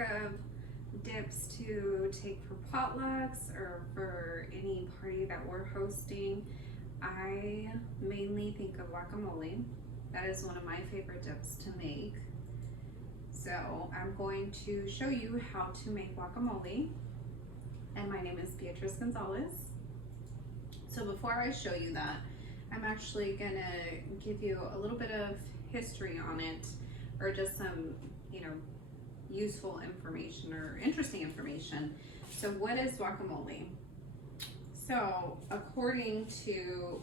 of dips to take for potlucks or for any party that we're hosting, I mainly think of guacamole. That is one of my favorite dips to make. So I'm going to show you how to make guacamole. And my name is Beatrice Gonzalez. So before I show you that, I'm actually gonna give you a little bit of history on it, or just some, useful information or interesting information. So what is guacamole? So according to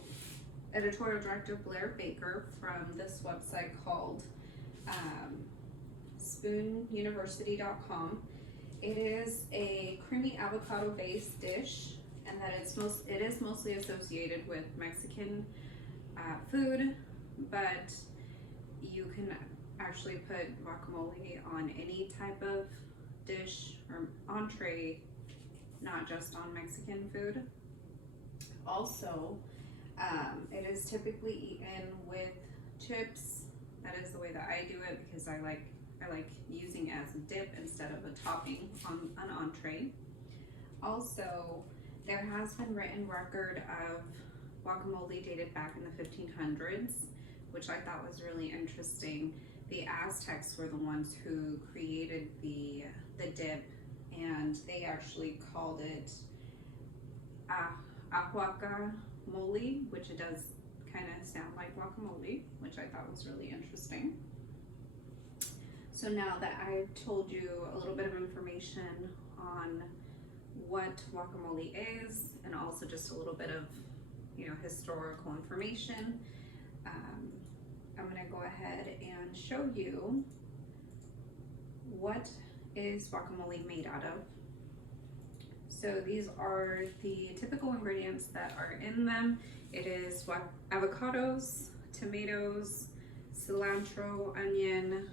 editorial director Blair Baker from this website called spoonuniversity.com, it is a creamy avocado based dish, and that it is mostly associated with Mexican food, but you can actually put guacamole on any type of dish or entree, not just on Mexican food. Also, it is typically eaten with chips. That is the way that I do it, because I like using it as a dip instead of a topping on an entree. Also, there has been written record of guacamole dated back in the 1500s, which I thought was really interesting. The Aztecs were the ones who created the dip, and they actually called it ahuacamole, which it does kind of sound like guacamole, which I thought was really interesting. So now that I've told you a little bit of information on what guacamole is, and also just a little bit of historical information, I'm going to go ahead and show you what is guacamole made out of. So these are the typical ingredients that are in them. It is avocados, tomatoes, cilantro, onion,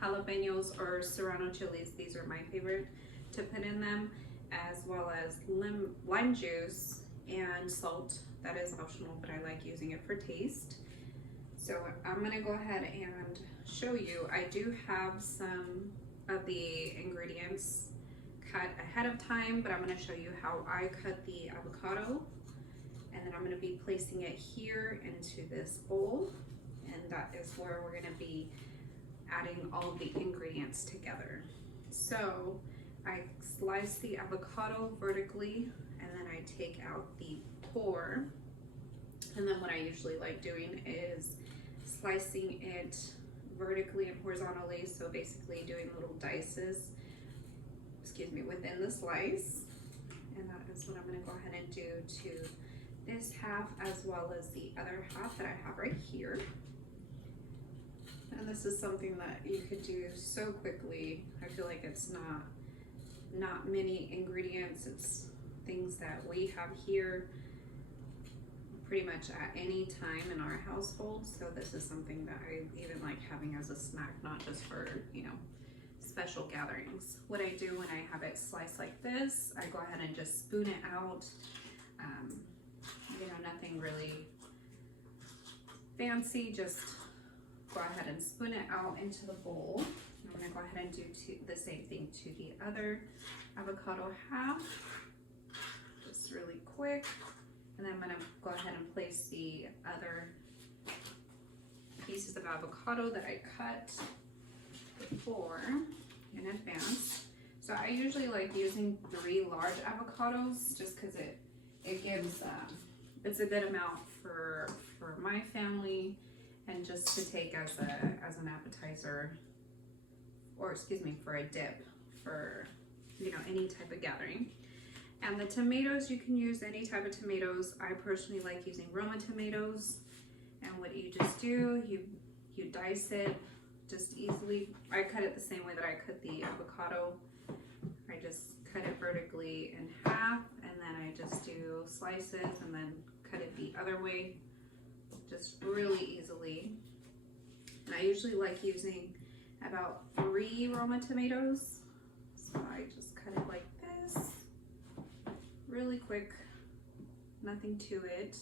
jalapenos or serrano chilies. These are my favorite to put in them, as well as lime juice and salt. That is optional, but I like using it for taste. So I'm gonna go ahead and show you. I do have some of the ingredients cut ahead of time, but I'm gonna show you how I cut the avocado, and then I'm gonna be placing it here into this bowl, and that is where we're gonna be adding all of the ingredients together. So I slice the avocado vertically, and then I take out the core, and then what I usually like doing is slicing it vertically and horizontally, so basically doing little dices, within the slice. And that is what I'm going to go ahead and do to this half, as well as the other half that I have right here. And this is something that you could do so quickly. I feel like it's not many ingredients. It's things that we have here pretty much at any time in our household. So this is something that I even like having as a snack, not just for, special gatherings. What I do when I have it sliced like this, I go ahead and just spoon it out. Nothing really fancy, just go ahead and spoon it out into the bowl. I'm gonna go ahead and do the same thing to the other avocado half, just really quick. And then I'm gonna go ahead and place the other pieces of avocado that I cut before in advance. So I usually like using 3 large avocados, just because it gives it's a good amount for my family, and just to take as an appetizer, or for a dip for any type of gathering. And the tomatoes, you can use any type of tomatoes. I personally like using Roma tomatoes. And what you just do, you dice it just easily. I cut it the same way that I cut the avocado. I just cut it vertically in half, and then I just do slices and then cut it the other way, just really easily. And I usually like using about 3 Roma tomatoes. So I just cut it like this, really quick, nothing to it.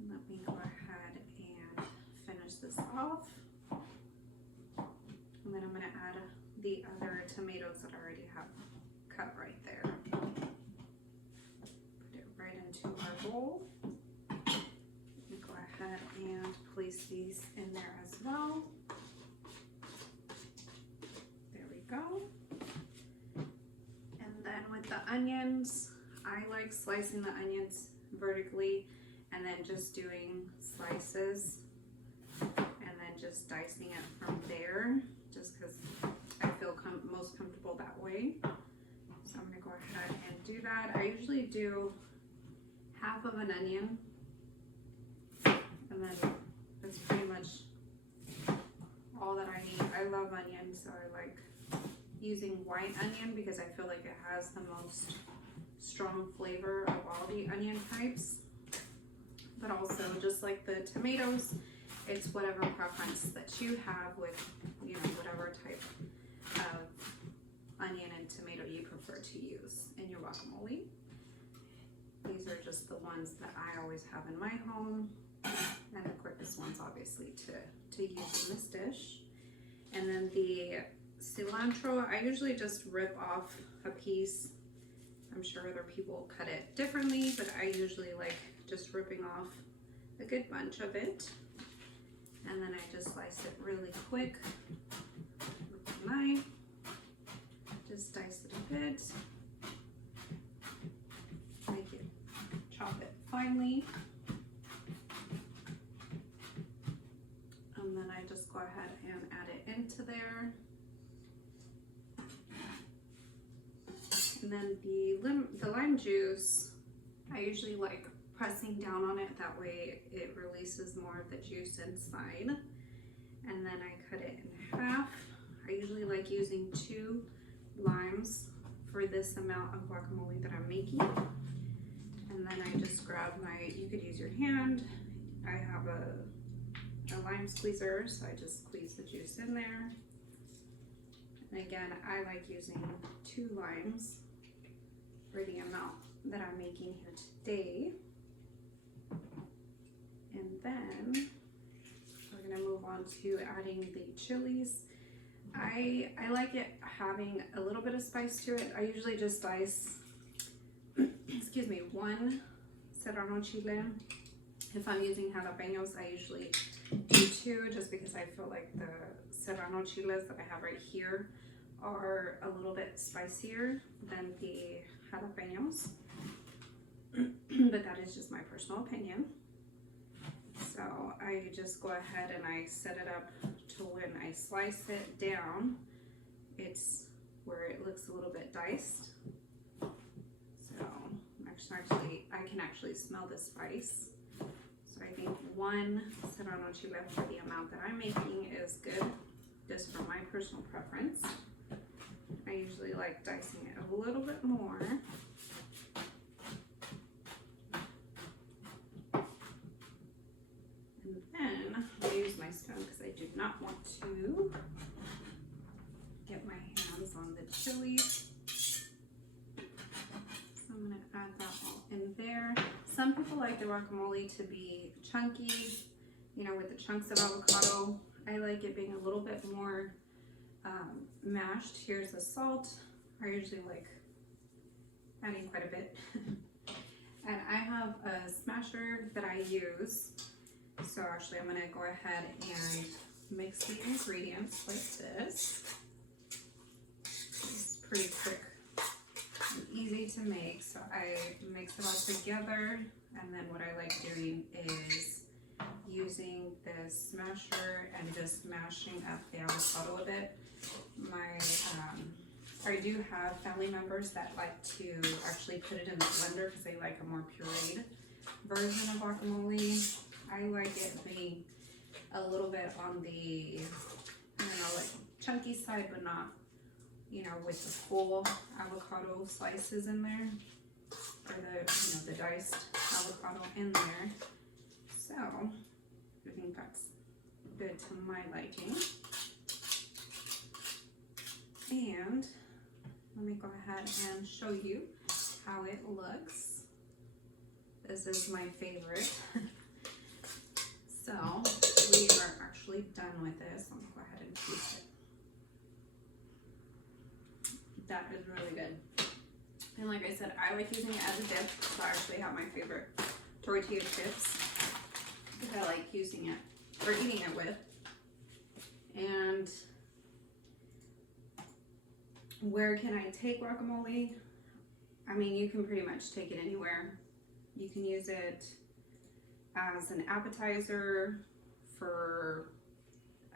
And let me go ahead and finish this off. And then I'm gonna add the other tomatoes that I already have cut right there. Put it right into our bowl. Go ahead and place these in there as well. There we go. And then with the onions, I like slicing the onions vertically and then just doing slices and then just dicing it from there, just because I feel most comfortable that way. So I'm gonna go ahead and do that. I usually do half of an onion, and then that's pretty much all that I need. I love onions, so I like using white onion because I feel like it has the most strong flavor of all the onion types. But also, just like the tomatoes, it's whatever preference that you have with, you know, whatever type of onion and tomato you prefer to use in your guacamole. These are just the ones that I always have in my home, and the quickest ones obviously to use in this dish. And then the cilantro, I usually just rip off a piece. I'm sure other people cut it differently, but I usually like just ripping off a good bunch of it. And then I just slice it really quick with a knife. Just dice it a bit. Make it, chop it finely. And then I just go ahead and add it into there. And then the lime juice, I usually like pressing down on it, that way it releases more of the juice inside. And then I cut it in half. I usually like using 2 limes for this amount of guacamole that I'm making. And then I just grab you could use your hand. I have a lime squeezer, so I just squeeze the juice in there. And again, I like using 2 limes for the amount that I'm making here today. And then we're gonna move on to adding the chilies. I like it having a little bit of spice to it. I usually just dice, excuse me, 1 serrano chile. If I'm using jalapenos, I usually do 2, just because I feel like the serrano chiles that I have right here are a little bit spicier than the jalapenos. But that is just my personal opinion. So I just go ahead and I set it up to when I slice it down, it's where it looks a little bit diced. So I can actually smell the spice. So I think 1 serrano chile for the amount that I'm making is good, just for my personal preference. I usually like dicing it a little bit more. And then I'll use my spoon because I do not want to get my hands on the chilies. So I'm going to add that all in there. Some people like the guacamole to be chunky, you know, with the chunks of avocado. I like it being a little bit more mashed. Here's the salt. I usually like adding quite a bit. And I have a smasher that I use. So actually I'm gonna go ahead and mix the ingredients like this. It's pretty quick and easy to make. So I mix it all together, and then what I like doing is using this smasher and just mashing up the avocado a bit. I do have family members that like to actually put it in the blender because they like a more pureed version of guacamole. I like it being a little bit on the, I don't know, like chunky side, but not, you know, with the full avocado slices in there, or the diced avocado in there. So I think that's good to my liking. And let me go ahead and show you how it looks. This is my favorite. So we are actually done with this. Let me go ahead and taste it. That is really good. And like I said, I like using it as a dip. So I actually have my favorite tortilla chips that I like using it or eating it with. And where can I take guacamole? I mean, you can pretty much take it anywhere. You can use it as an appetizer for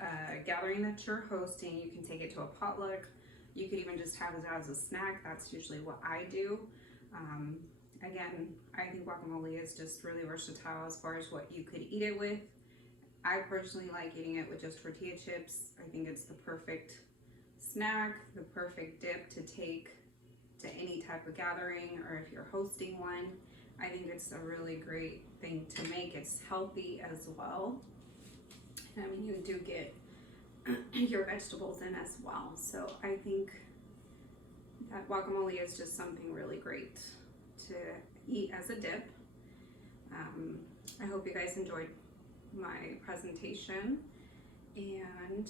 a gathering that you're hosting. You can take it to a potluck. You could even just have it as a snack. That's usually what I do. Again, I think guacamole is just really versatile as far as what you could eat it with. I personally like eating it with just tortilla chips. I think it's the perfect snack, the perfect dip to take to any type of gathering, or if you're hosting one. I think it's a really great thing to make. It's healthy as well. I mean, you do get your vegetables in as well. So I think that guacamole is just something really great to eat as a dip. I hope you guys enjoyed my presentation, and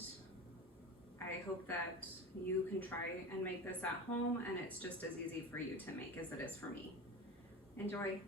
I hope that you can try and make this at home, and it's just as easy for you to make as it is for me. Enjoy.